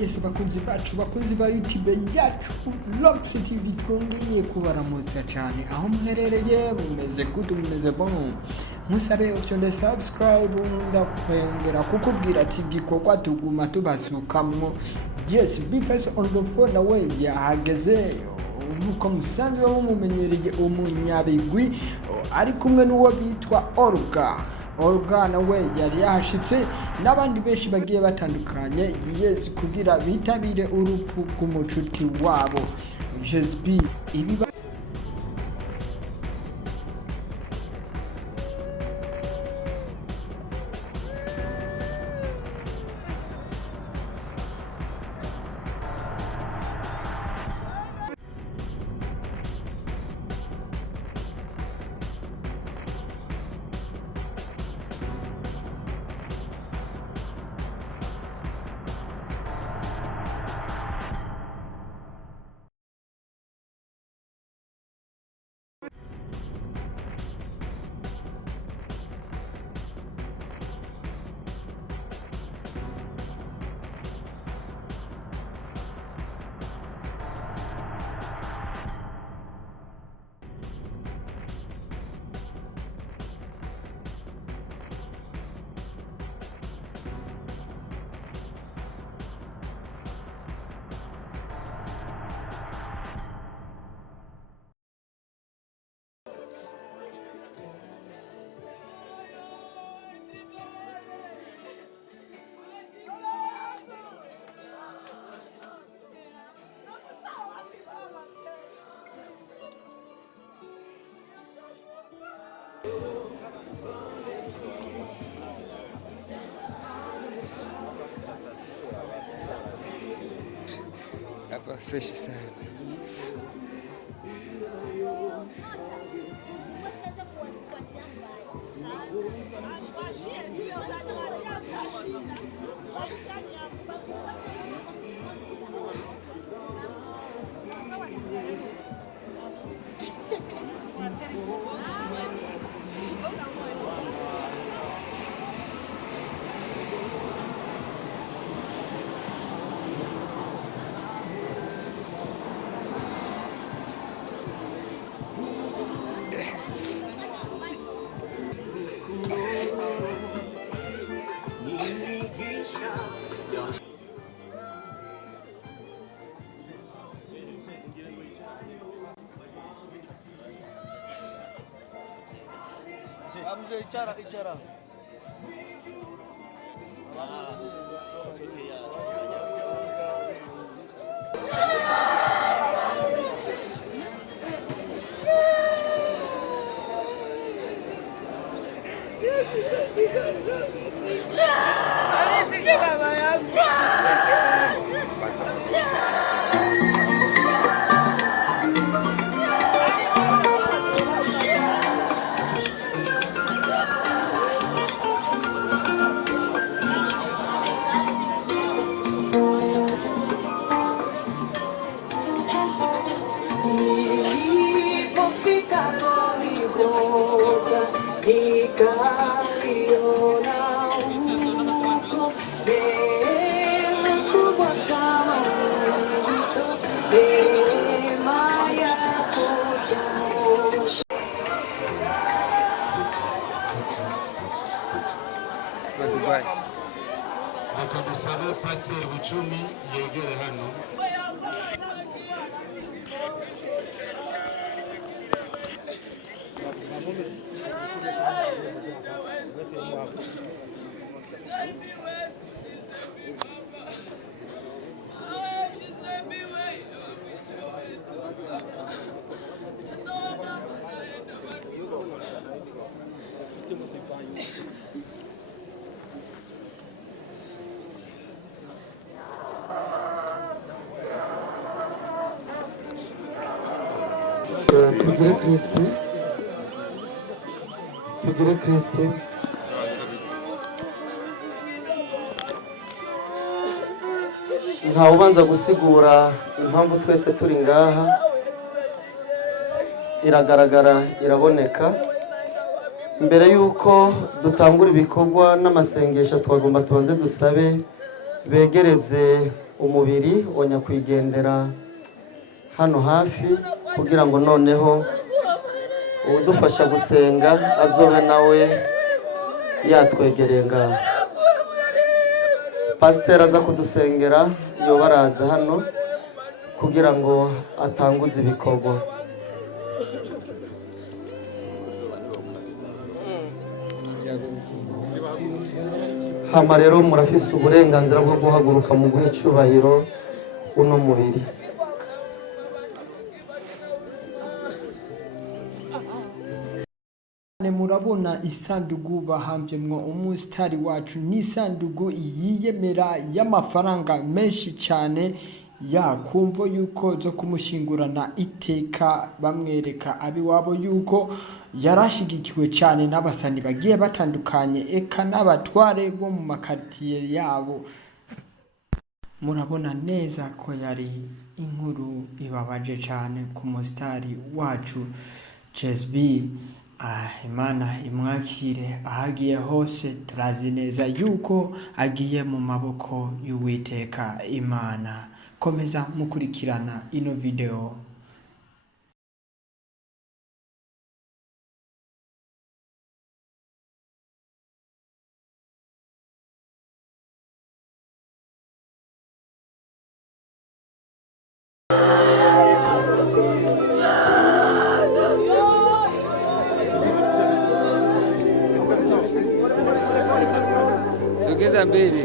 Yes bakunzi bacu, bakunzi ba YouTube yacu Lux TV, twongeye kubaramutsa cyane aho muherereye, mumeze gute, mumeze bon, musabe ucyonde subscribe, ndakwengera kukubwira ati gikorwa tuguma tubasukamwo. Yes, Bface on the phone nawe yahageze, nuko musanzwe mumenyereye umunyabigwi ari kumwe n'uwo bitwa Olga nawe yari yahashitse n'abandi benshi bagiye batandukanye, yes, kugira bitabire urupfu rw'umucuti wabo JSB. Hapa fresh sana. Hamza icara. Dubai. Akadusabe Pasteur Bucumi yegere hano. Tugire Kristo. nta ubanza gusigura impamvu twese turi ngaha, iragaragara, iraboneka. Mbere yuko dutangura ibikorwa n'amasengesho, twagomba tubanze dusabe begereze umubiri wa nyakwigendera hano hafi, kugira ngo noneho udufasha gusenga azobe nawe yatwegereye ngaha. Pasiteri aza kudusengera yoba araza hano kugira ngo atanguze ibikorwa. Hama rero murafise uburenganzira bwo guhaguruka mu guha icyubahiro uno mubiri. Murabona isandugu bahambyemwo umusitari wacu, ni isandugu yiyemera y'amafaranga menshi cyane, yakumva yuko zo kumushingurana iteka, bamwereka abiwabo yuko yarashigikiwe cyane n'abasani bagiye batandukanye, eka n'abatware bo mu makartier yabo. Murabona neza ko yari inkuru ibabaje cyane ku musitari wacu JSB. Imana imwakire ahagiye hose, turazi neza yuko agiye mu maboko y'Uwiteka Imana. Komeza mukurikirana ino video. Sogeza mbele.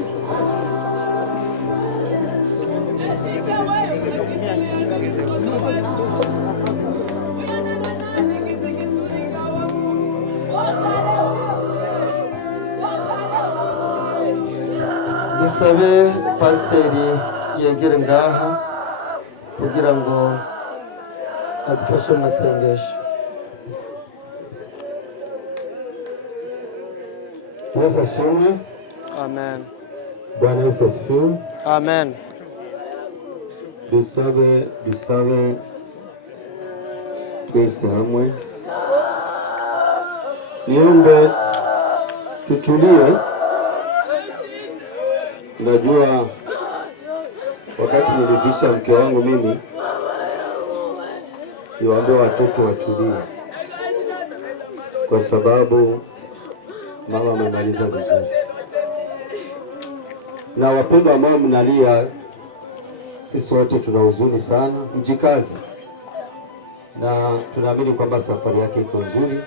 Dusabe pasiteri yegere ngaha kugira ngo adufashe mu masengesho. Yesu ashimwe. Amen. Bwana Yesu asifiwe. Amen. Dusabe twese hamwe, niombe tutulie. Najua wakati nilivisha mke wangu mimi, niwaambia watoto watulie, kwa sababu mama amemaliza vizuri. Na wapendwa ambao mnalia, sisi wote tuna huzuni sana, mjikaze, na tunaamini kwamba safari yake iko nzuri.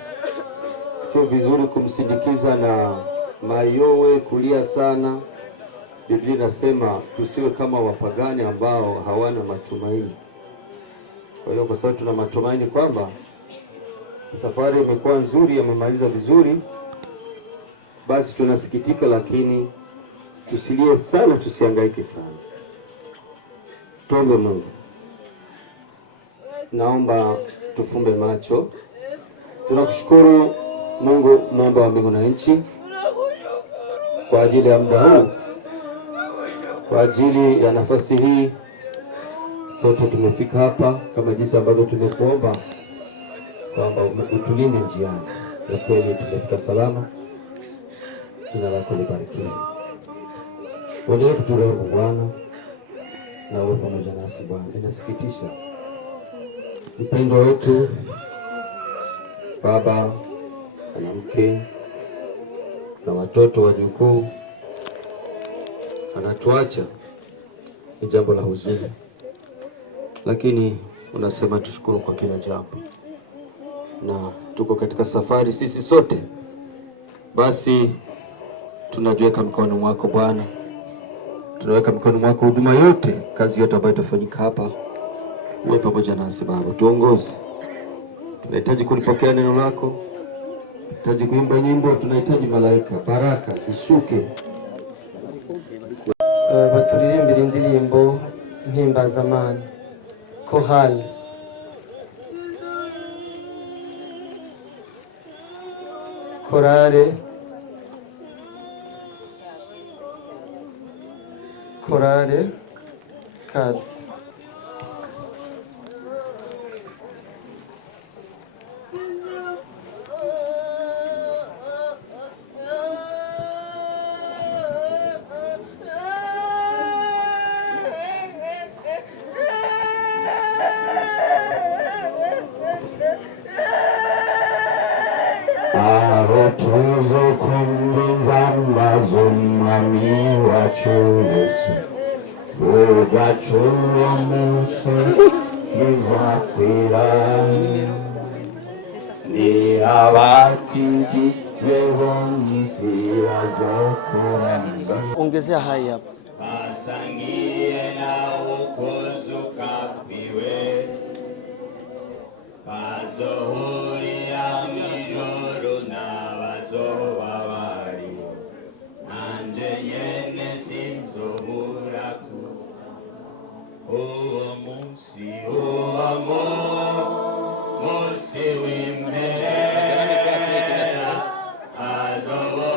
Sio vizuri kumsindikiza na mayowe, kulia sana. Biblia inasema tusiwe kama wapagani ambao hawana matumaini. Kwa hiyo kwa sababu tuna matumaini kwamba safari imekuwa nzuri, amemaliza vizuri, basi tunasikitika, lakini tusilie sana, tusihangaike sana. Tuombe Mungu. Naomba tufumbe macho. Tunakushukuru Mungu, muumba wa mbingu na nchi, kwa ajili ya muda huu, kwa ajili ya nafasi hii. Sote tumefika hapa kama jinsi ambavyo tumekuomba kwamba utulinde njiani. Ya kweli tumefika salama. Jina lako libarikiwe. Endelea kuturehemu Bwana, na uwe pamoja nasi Bwana. Inasikitisha mpendo wetu baba, mwanamke na watoto wajukuu anatuacha, ni jambo la huzuni, lakini unasema tushukuru kwa kila jambo, na tuko katika safari sisi sote. Basi tunajiweka mikono mwako Bwana, tunaweka mikono mwako huduma yote, kazi yote ambayo itafanyika hapa. Uwe pamoja nasi Baba, tuongoze. Tunahitaji kulipokea neno lako, tunahitaji kuimba nyimbo, tunahitaji malaika, baraka zishuke. Baturirimbira indirimbo mpimbazamana, kohali. Korale kazi. Arotuzo kumbinza mazumami wacu Yesu ugacura muso izakwira ni abakigitweho n'isi bazokura Ongezea hai hapa. basangiye nawe kuzuka kwiwe bazohurira mw'ijoro n'abazoba bari nanje nyene sinzobura uwo munsi munsi w'impera azobo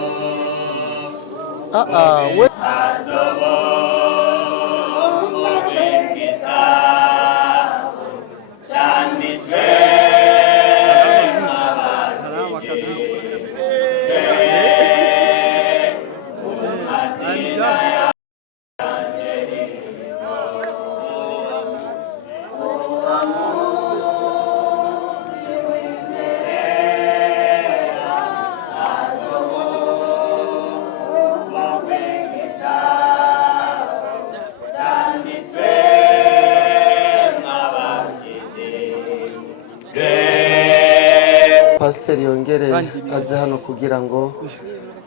Pasiteri yongere aze hano kugira ngo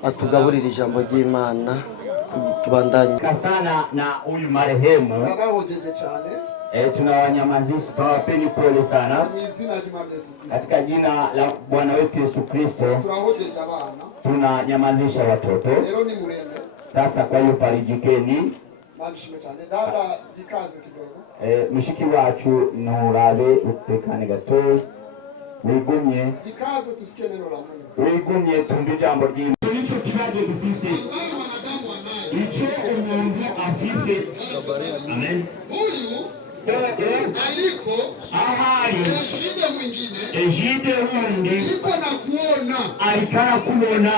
atugaburire ijambo ry'Imana tubandanye sana na huyu marehemu. Nabahojeje cyane. Tunawanyamazisha, tunawapeni pole sana katika jina la Bwana wetu Yesu Kristo. Tunahojeje abana, tunanyamazisha watoto. Leo ni murembe. Sasa kwa hiyo farijikeni. Manishime cyane. Dada jikaze kidogo. Mushiki wacu nurabe utekane gatoyi. Wigumye Jikaze tusikie neno la Mungu. Wigumye tumbe jambo ry'Imana. Nicyo kibazo dufise. Icyo umuntu afise. Amen. Huyu aliko ahari ejide mwingine ejide wundi iko na kuona, alikana kubona,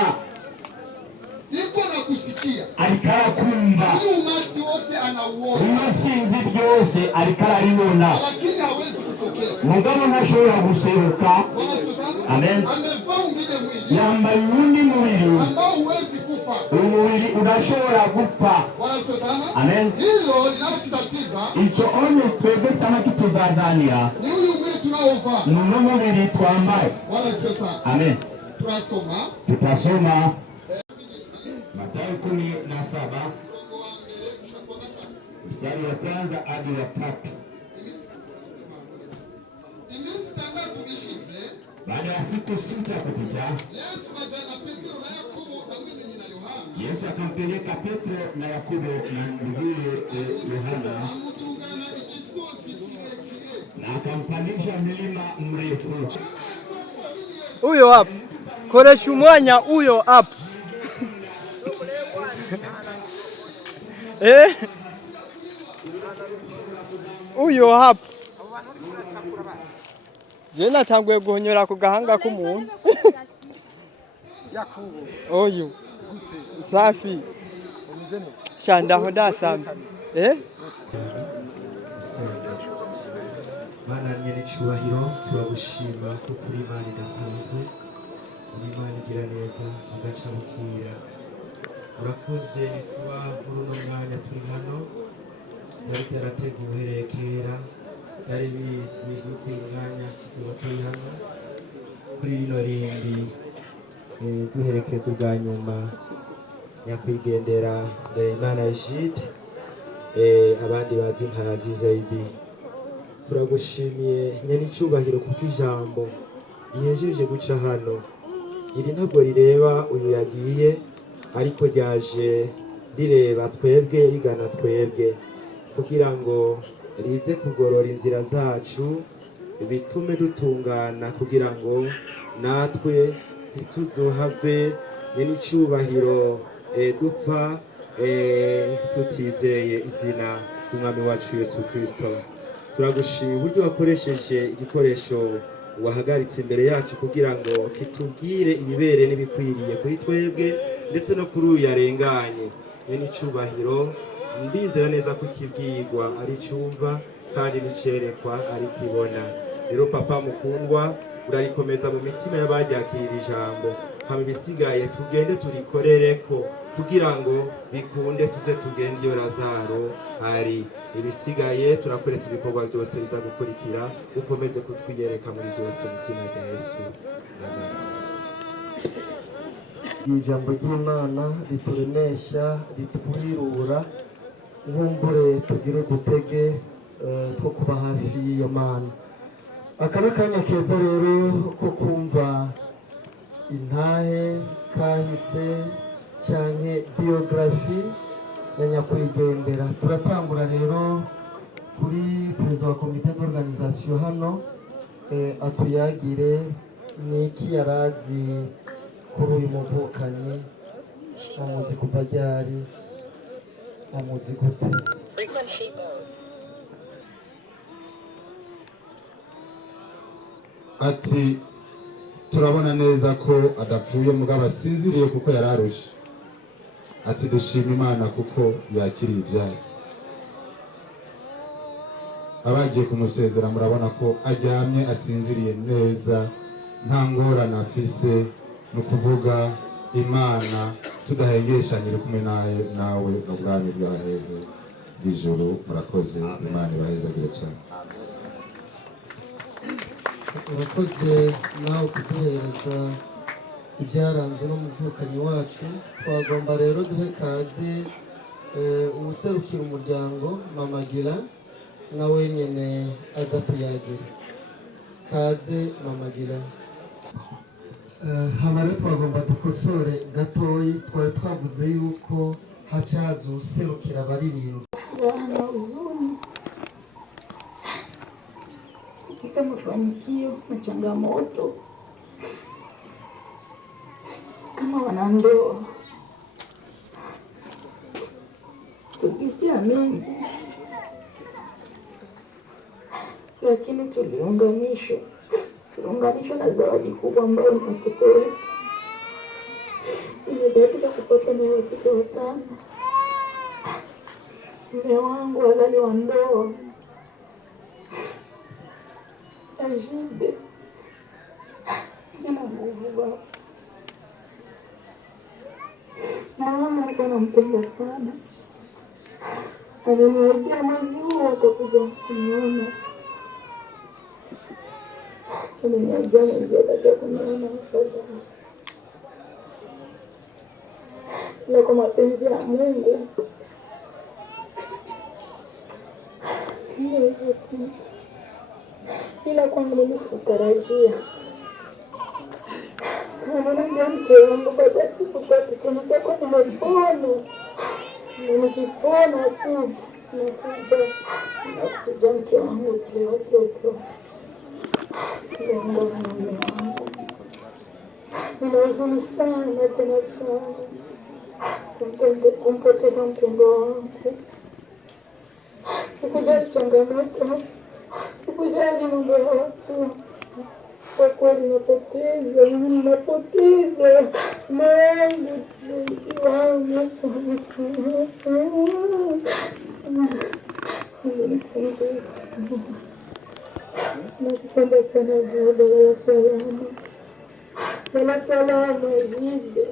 iko na kusikia, alikana kumva, huyu umati wote anauona, umasinzi byose alikana libona, lakini hawezi kutokea. mugabo ntashobora guseruka. Amen. Amevaa mwingine mwili Yambaye uwundi mubiri ambao huwezi kufa, umubiri udashobora gupfa. Amen. Hilo linalotutatiza Icyo onye twebwe cyangwa kituzazanira ni huyu mwili tunaovaa, nuno mubiri twambaye. Amen. Tutasoma Mathayo 17 mstari wa kwanza hadi wa 3. Baada ya siku 6 kupita, Yesu akampeleka Petro na Yakobo na nduguye Yohana na akampandisha mlima mrefu. Huyo hapo. Koresha umwanya huyo hapo. Huyo hapo. Je natanguye guhonyora ku gahanga k'umuntu. Yakubu. Oyo. Safi. Shandaho ndasambe. Mana nyir'icyubahiro turagushima kuko uri Imana idasanzwe, uri Imana igira neza ugaca bukira. Urakoze kuba muri uno mwanya turi hano, byari byarateguwe uhereye kera, byari bizwi yuko uyu mwanya tuba turi hano kuri rino rimbi duherekeza ubwa nyuma nyakwigendera Imana Ejide, abandi bazi nka Jizayidi. Turagushimiye nyir'icyubahiro kuko ijambo rihejeje guca hano, iri ntabwo rireba uyu yagiye, ariko ryaje rireba twebwe, rigana twebwe, kugira ngo rize kugorora inzira zacu, bitume dutungana, kugira ngo natwe ntituzohave nyir'icyubahiro dupfa tutizeye izina ry'umwami wacu Yesu Kristo. Turagushima uburyo wakoresheje igikoresho wahagaritse imbere yacu kugira ngo kitubwire ibibere n'ibikwiriye kuri twebwe ndetse no kuri uyu yarenganye. Nyene icubahiro, ndizera neza ko ikibwirwa ari cyumva kandi n'icerekwa ari kibona. Rero papa mukundwa, urarikomeza mu mitima y'abaryakirira ijambo, hama ibisigaye tugende turikorereko kugira ngo bikunde tuze tugende iyo Lazaro ari. Ibisigaye turakweretse ibikorwa byose biza gukurikira, ukomeze kutwiyereka muri byose mu izina rya Yesu. Amen. Ijambo ry'Imana rituremesha, ritwirura, nkumbure tugire udutege two kuba hafi y'iyo Mana. Aka ni akanya keza rero ko kumva intahe, kahise canke biyografi ya nyakwigendera. Turatangura rero kuri perezida wa komite d'organisation hano, atuyagire niki yarazi kuri uyu muvukanyi, amuzi kuva ryari, amuzi gute. ati turabona neza ko adapfuye mugabo asinziriye kuko yararushe. Ati dushima Imana kuko yakiriye ibyayo. Abagiye kumusezera murabona ko aryamye asinziriye neza, nta ngorane afise. Ni ukuvuga Imana tudahengeshanye iri kumwe nawe mu bwami bw'ijuru. Murakoze, Imana ibahezagire cyane. Urakoze nawe kuduhereza ibyaranze n'umuvukanyi wacu. Twagomba rero duhe kaze uwuserukira umuryango Mama Gira, nawe nyene aza tuyagira. Kaze Mama Gira. Hama rero twagomba dukosore gatoyi, twari twavuze yuko haca haza uwuserukira abaririmbi. Furaha, huzuni katika mafanikio na changamoto kama wanandoa, tupitia mengi, lakini tuliunganishwa na zawadi kubwa ambayo ni watoto wetu. Nimebahatika kupata na watoto 5. Mume wangu halali wa ndoa Ajide, sina nguvu baba. Mama alikuwa anampenda sana, ameniambia mwezi huu atakuja kuniona. Ameniambia mwezi huu atakuja kuniona baba. Ila kwa mapenzi ya Mungu ila kwangu mimi sikutarajia. Ananiambia mke wangu, baba, siku 3 tu nitakuwa nimepona. Nikipona tu nakuja mke wangu, tule watoto tunaenda na mume wangu. Nina huzuni sana tena sana kumpoteza mpendwa wangu. Sikujali changamoto, sikujali mambo ya watu. Kwa kweli napoteza Mungu wangu. Nakupenda sana baba. Lala salama Jide.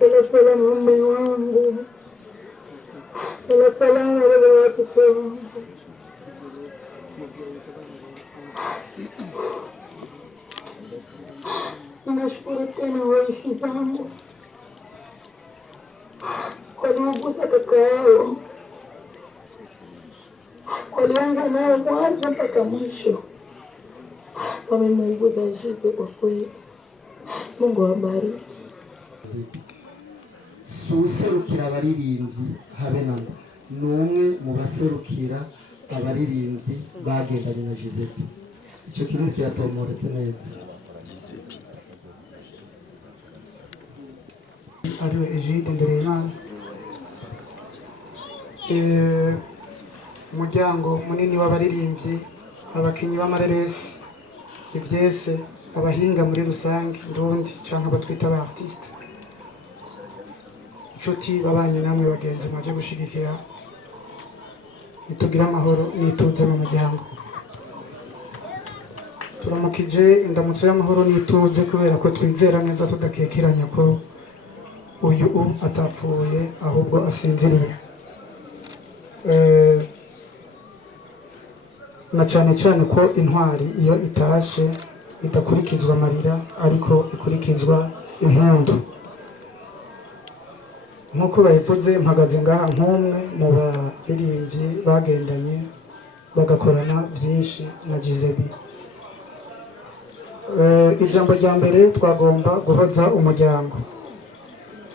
Lala salama mume wangu. Lala salama baba watoto wangu. Ninashukuru tena waishi zangu waliugusa kaka yao, walianza nayo mwanzo mpaka mwisho, wamemuuguza Jide kwa kweli. Mungu awabariki. Suserukira abaririmbyi habe namba numwe mu baserukira abaririmbyi bagendanye na Giuseppe. Icyo kintu kiratomoretse neza. ariwe Egide Ndereyimana. umuryango munini w'abaririmbyi, abakinyi b'amareresi, ibyese, abahinga muri rusange, ndundi cyangwa abatwita aba artiste, inshuti babanye namwe bagenzi mwaje gushigikira, nitugira amahoro nituze mu muryango. Turamukije indamutso y'amahoro nituze kubera ko twizera neza tudakekeranya ko uyu atapfuye ahubwo asinziriye. Na cyane cyane ko intwari iyo itashe idakurikizwa amarira ariko ikurikizwa impundu. Nk'uko bayivuze mpagaze ngaha nk'umwe mu baririmbyi bagendanye bagakorana byinshi na Gizebi. Ijambo rya mbere twagomba guhoza umuryango.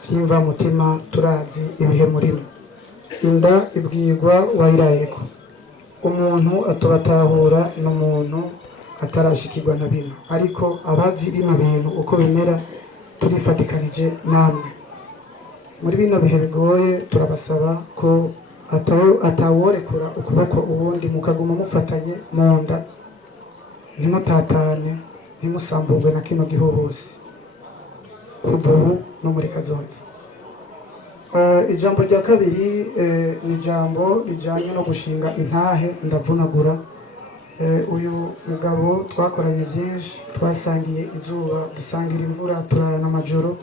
Vyimva mutima turazi ibihe murimo. Inda ibwirwa wayirayeko. Umuntu atubatahura n'umuntu atarashikirwa na bino, ariko abazi bino bintu uko bimera turifatikanije namwe. Muri bino bihe bigoye turabasaba ko ataworekura ukuboko ubundi mukaguma mufatanye mu nda, ntimutatane, ntimusamburwe na kino gihuhusi kuva ubu no muri kazoza. Ijambo rya kabiri ni ijambo rijyanye no gushinga intahe ndavunagura. Uyu mugabo twakoranye byinshi, twasangiye izuba, dusangira imvura, turarana amajoro.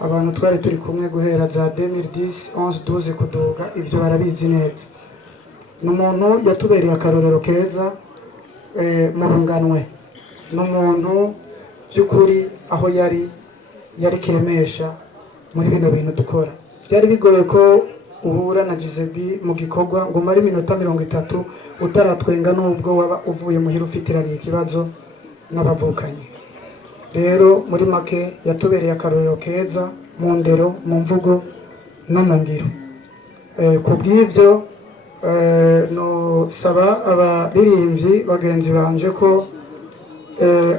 Abantu twari turi kumwe guhera za 2010, 11, 12 kuduga, ibyo barabizi neza. Ni umuntu yatubereye akarorero keza mu runganwe. Ni umuntu by'ukuri aho yari kiremesha muri bino bintu dukora. Byari bigoye ko uhura na Gizebi mu gikorwa ngo mari minota 30 utaratwenga nubwo waba uvuye muhira ufitiraniye ikibazo n'abavukanye. Rero muri make yatubereye akarorero keza mu ndero, mu mvugo no mu ngiro. Kubw'ibyo no saba abaririmbyi bagenzi banje ko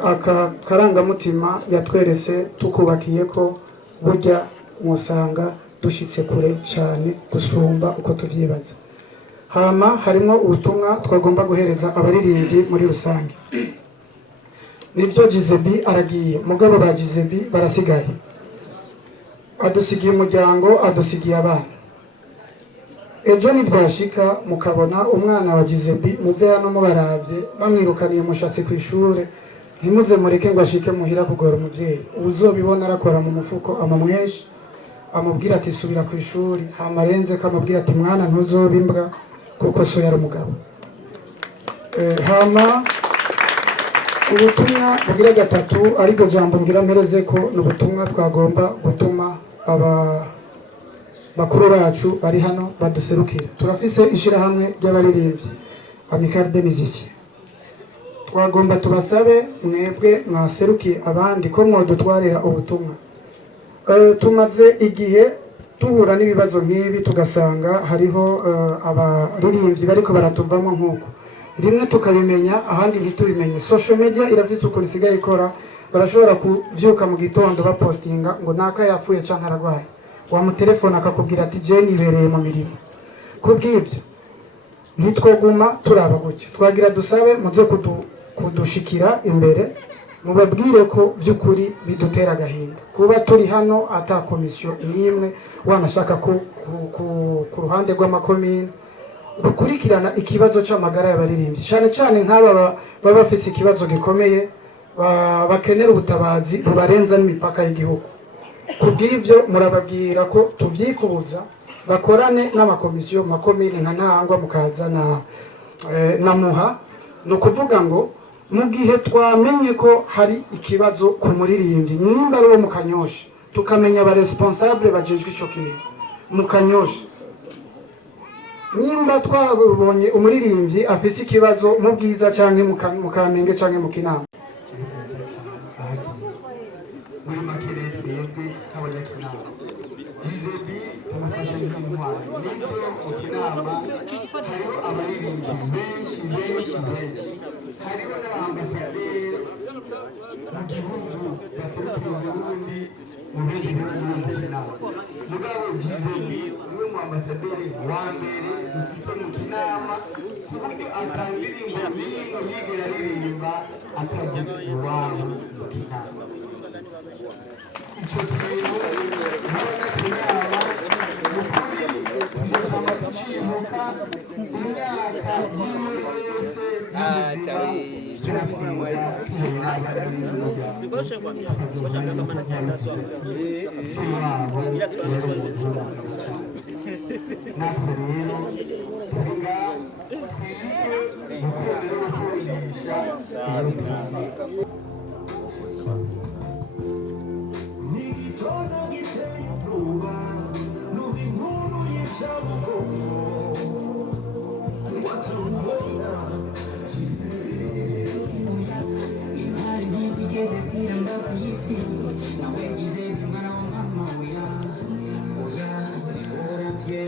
aka karangamutima yatweretse tukubakiye ko burya musanga dushitse kure cyane gusumba uko tuvyibaza. Hama harimo ubutumwa twagomba guhereza abaririmbyi muri rusange. Nivyo Gizebi aragiye, mugabo ba Gizebi barasigaye. Adusigiye umuryango, adusigiye abana. Ejo nivyashika mukabona umwana wa Gizebi muve hano mubaravye bamwirukaniye umushatsi ku ishure, ntimuze mureke ngo ashike muhira kugora umuvyeyi. Uzobibona arakora mu mufuko amamweshi, amubwira ati subira ku ishuri, hamarenze kamubwira ati mwana ntuzobimbwa kuko so yari umugabo. Hama ubutumwa bugira gatatu ariko jambo ngira mpereze ko n'ubutumwa twagomba gutuma aba bakuru bacu bari hano baduserukira. Turafise ishirahamwe ry'abaririmbyi Amicale des Musiciens. Twagomba tubasabe mwebwe mwaserukiye abandi ko mwodutwarira ubutumwa. Tumaze igihe tuhura n'ibibazo nk'ibi tugasanga hariho abaririmbyi bariko baratuvamo nk'uko rimwe tukabimenya ahandi ntitubimenye. Social media irafise uko risigaye ikora, barashobora kuvyuka mu gitondo bapostinga ngo naka yapfuye canke aragwaye, wamutelefona akakubwira ati je nibereye mu mirimo. Kubw'ibyo ntitwoguma turaba gutyo, twagira dusabe muze kudushikira imbere mubabwire ko by'ukuri bidutera agahinda kuba turi hano ata komisiyo n'imwe wanashaka ku ruhande rw'amakomine gukurikirana ikibazo cy'amagara y'abaririmbyi, cyane cyane nk'aba baba bafise ikibazo gikomeye bakenera ubutabazi bubarenza n'imipaka y'igihugu. Kubw'ibyo murababwira ko tuvyifuza bakorane n'amakomisiyo makomine nka Ntangwa mukaza na Muha. No kuvuga ngo mu gihe twamenye ko hari ikibazo ku muririmbyi nimba ari wo mu Kanyosha, tukamenya aba responsable bajejwe ico kintu mu Kanyosha, nimba twabonye umuririmbyi afise ikibazo mu Bwiza canke mu Kamenge canke mu Kinama, muri makerere yebwe n'abanyakinama Gizebi tumufasha n'intwari nibyo mu Kinama hariho abaririmbyi benshi hariho n'abaambasaderi mu gihugu baserukira Uburundi mu bindi bihugu mu Kinama. Mugabo Gizebi niwe ambasaderi wa mbere dufise mu kinama kuburyo atandirimbo n'ino yigera aririmba atagize iwabo mu kinama. Icyo kintu ubona kinama ukuri tuzama tucibuka imyaka yiwe yose natwe rero twiga twige gukunda no gukundisha iyo twiga. N'igitondo giteye ubwoba n'ubu inkuru yica mugongo ngo turubona intare ntizigeze ziramba ku isi nawe gize umwana wa mama oya oya orabye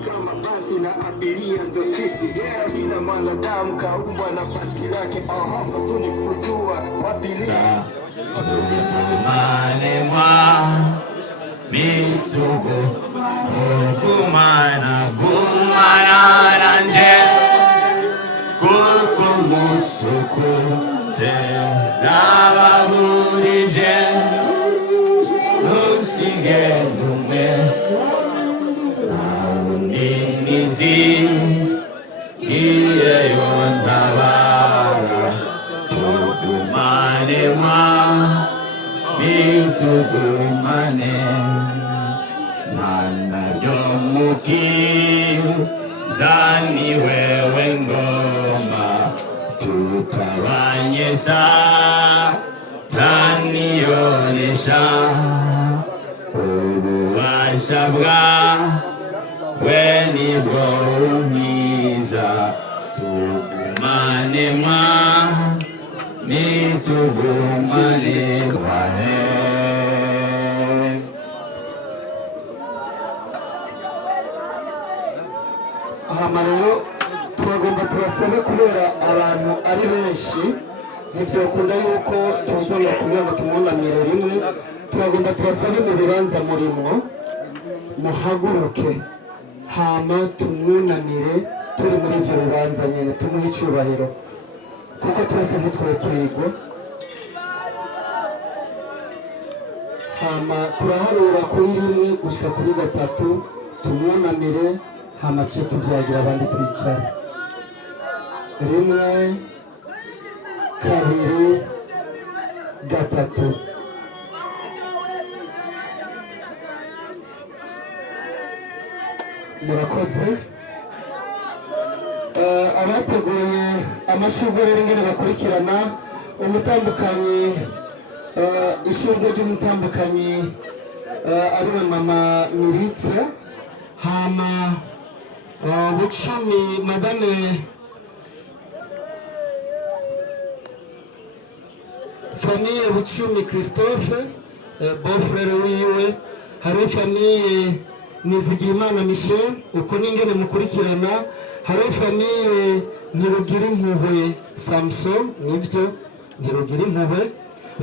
kama basi na abiria ndo sisi, ina mwanadamu kaumbwa nafasi yake, tuni kujua wapilia kumane mwa mitugo kumana kumana nje kuko musuku te nababurije nusigendume Nimizi iye yontabara tugumane mwa bitugumane nanaryo mukiru zani wewe ngoma tutabanyeza tanionesha ububasha bwa weni bwumiza tugumane mwa nitugumane wane. Aha rero turagomba turasabe kubera abantu ari benshi ntibyakunda yuko tuzongera kugira ngo tumwunamire rimwe, turagomba turasabe mu bibanza murimo muhaguruke hama tumwunamire turi muri ibyo bibanza nyine tumuhe icyubahiro kuko twese ntitwotwigwa. Hama turaharura kuri rimwe gushyika kuri gatatu tumwunamire hama tujye tubyagira abandi twicara. Rimwe kabiri gatatu. Murakoze. Abateguye amashurwe rero ingene bakurikirana umutambukanyi ishurwe ry'umutambukanyi ariwe mama Miritse, hama Bucumi madame famille Bucumi Christophe beau-frère wiwe, hari famille Nizigimana Michel, uko ningene mukurikirana, hari famille Ntirugira impuhwe Samson, nivyo Ntirugira impuhwe,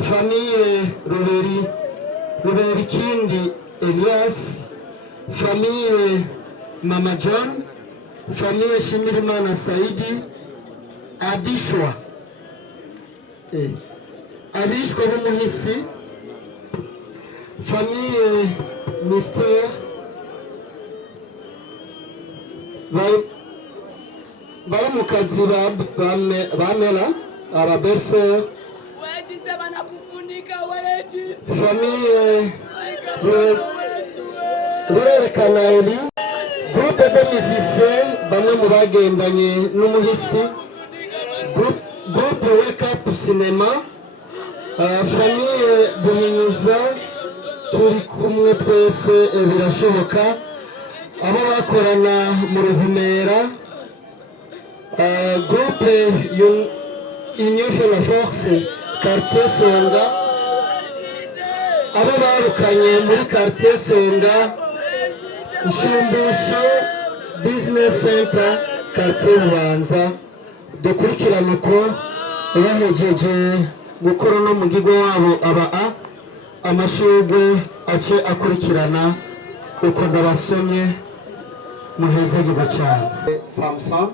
famille Ruberi Kindi Elias, famille Mama John, famille Shimirimana Saidi, abishwa b'umuhisi, famille Mystère, bari mu kazi bamela ababerser, famille Rurerekana Eli, groupe de musiciens bamwe mu bagendanye n'umuhisi, groupe Wake Up Cinema, famille Buhinyuza, turi kumwe twese birashoboka, abo bakorana mu Ruvumera, groupe Union for la Force quartier Songa, abo barukanye muri quartier Songa, Nshumbusho Business Center quartier Bubanza, dukurikirana uko bahejeje gukora no mugigo wabo aba amashurwe ace akurikirana uko ndabasomye muhezagirwa cyane. Samson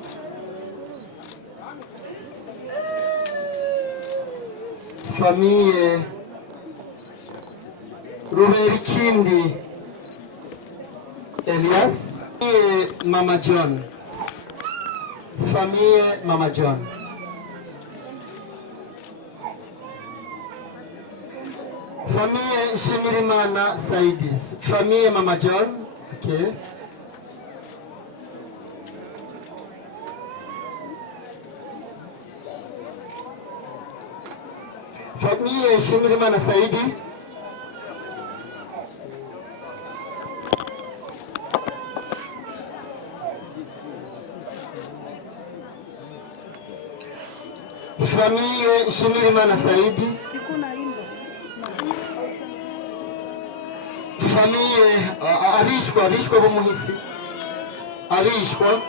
famille Ruberikindi Elias et Mama John, famille Mama John. Famille Shimirimana Saidis, famille Mama John, ok. Famille Shimirimana Saidi. Famille Shimirimana Saidi. Famille abishwa b'umuhisi. Abishwa.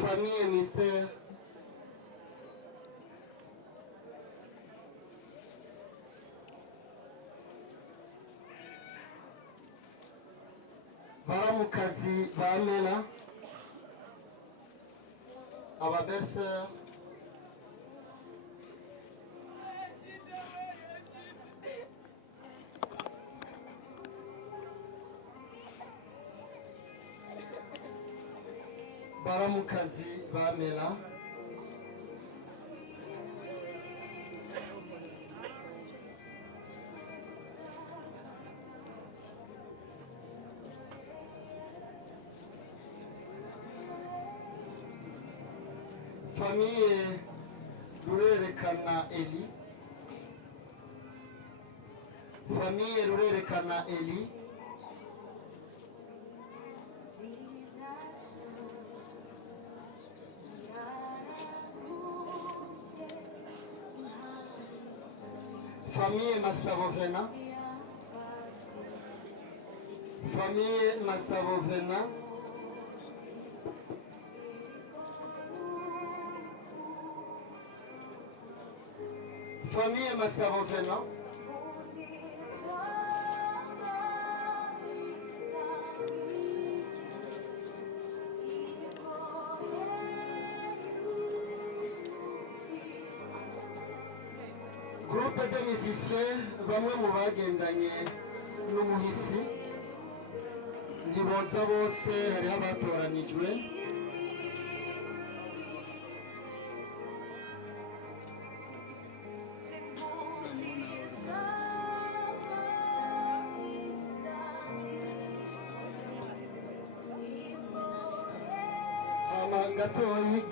Famille Mystère. Baramukazi bamela ababerseur baramukazi bamela famille Rurerekana Eli, famille Rurerekana Eli, famille Massavovena, famille Massavovena, famille Massavovena, groupe de musiciens bamwe mu bagendanye n'umuhisi ntiboza bose hariho abatoranijwe.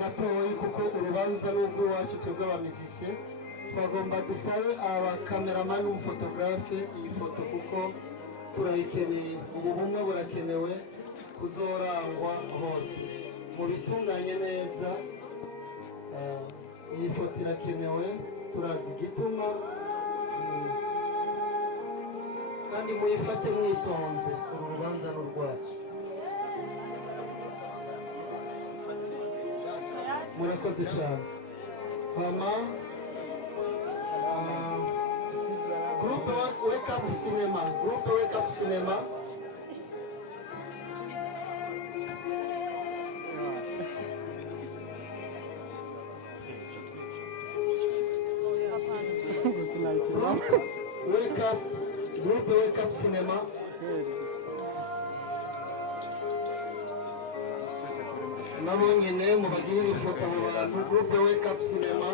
gatoyi kuko urubanza n'ubw'iwacu twebwe abamisisiye twagomba dusabe abakameramani n'umufotogarafe iyi foto kuko turayikeneye. ubu bumwe burakenewe kuzorangwa hose mu bitunganye neza. iyi foto irakenewe, turazi igituma kandi muyifate mwitonze, uru rubanza n'urwacu. murakoze cyane. mama groupe Wake Up Cinema, groupe Wake Up Cinema, groupe Wake Up Cinema, nabo nyine mubagirire ifoto abo bantu. groupe Wake Up Cinema,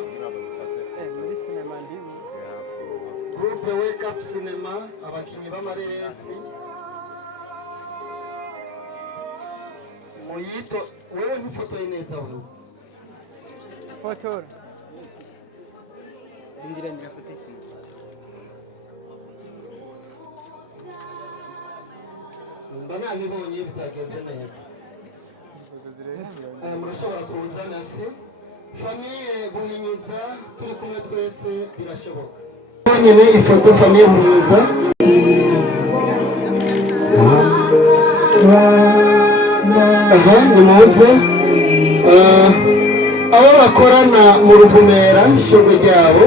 groupe Wake Up Cinema, abakinnyi b'amareresi muyito. wewe ntufotoye neza wewe fotora ndira foto isi mba nabibonye bitagenze neza. murashobora kuza nasi Famiye Buhinyuza turi kumwe twese birashoboka. Nyine ifoto famiye Buhinyuza. Aha nimuze. Abo bakorana mu Ruvumera ishobwe ryabo.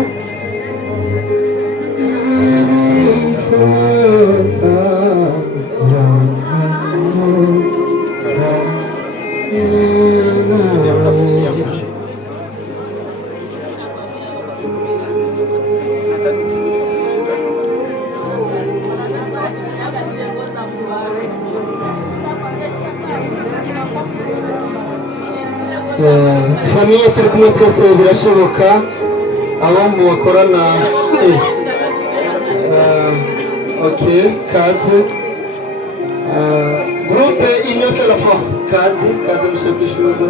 Famiye turi kumwe twese birashoboka abo mu bakorana okay kaze groupe Union fait la force kaze monsieur Kishugo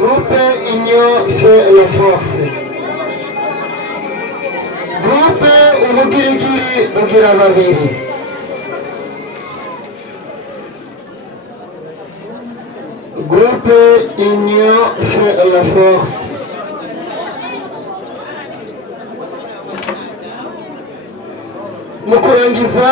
groupe Union fait la force groupe umugirigiri ugira babiri groupe Union fait la force. Mukurangiza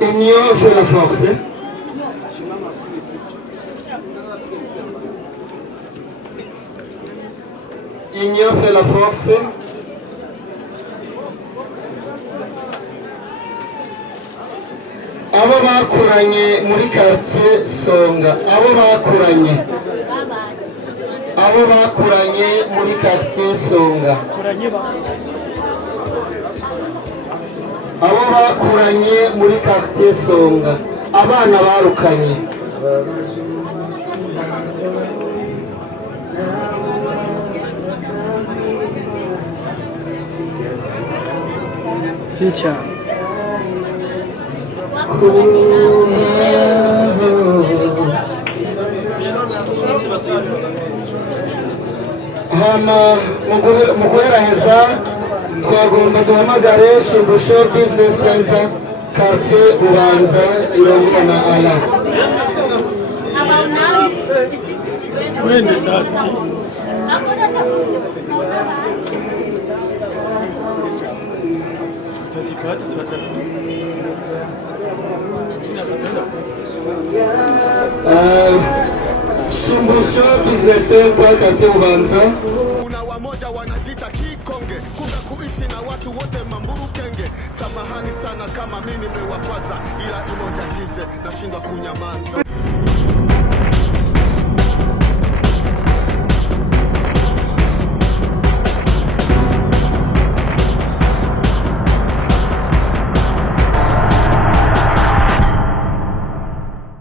Union fait la force. Union fait la force. Abo bakuranye muri quartier Songa, abo bakuranye muri quartier Songa, abo bakuranye muri quartier Songa, abana barukanye. Teacher. Hama mu guheraheza twagomba duhamagare Shumbusho Business Center quartier Bubanza irongwa na Ala. Wende sasa. Tutazipata watatu. Shumbusho Business Center quartier Bubanza. Kuna wamoja wanajita kikonge, kumbe kuishi na watu wote mamburu kenge. Samahani sana kama mimi nimewakwaza, ila imoja tise nashindwa kunyamaza.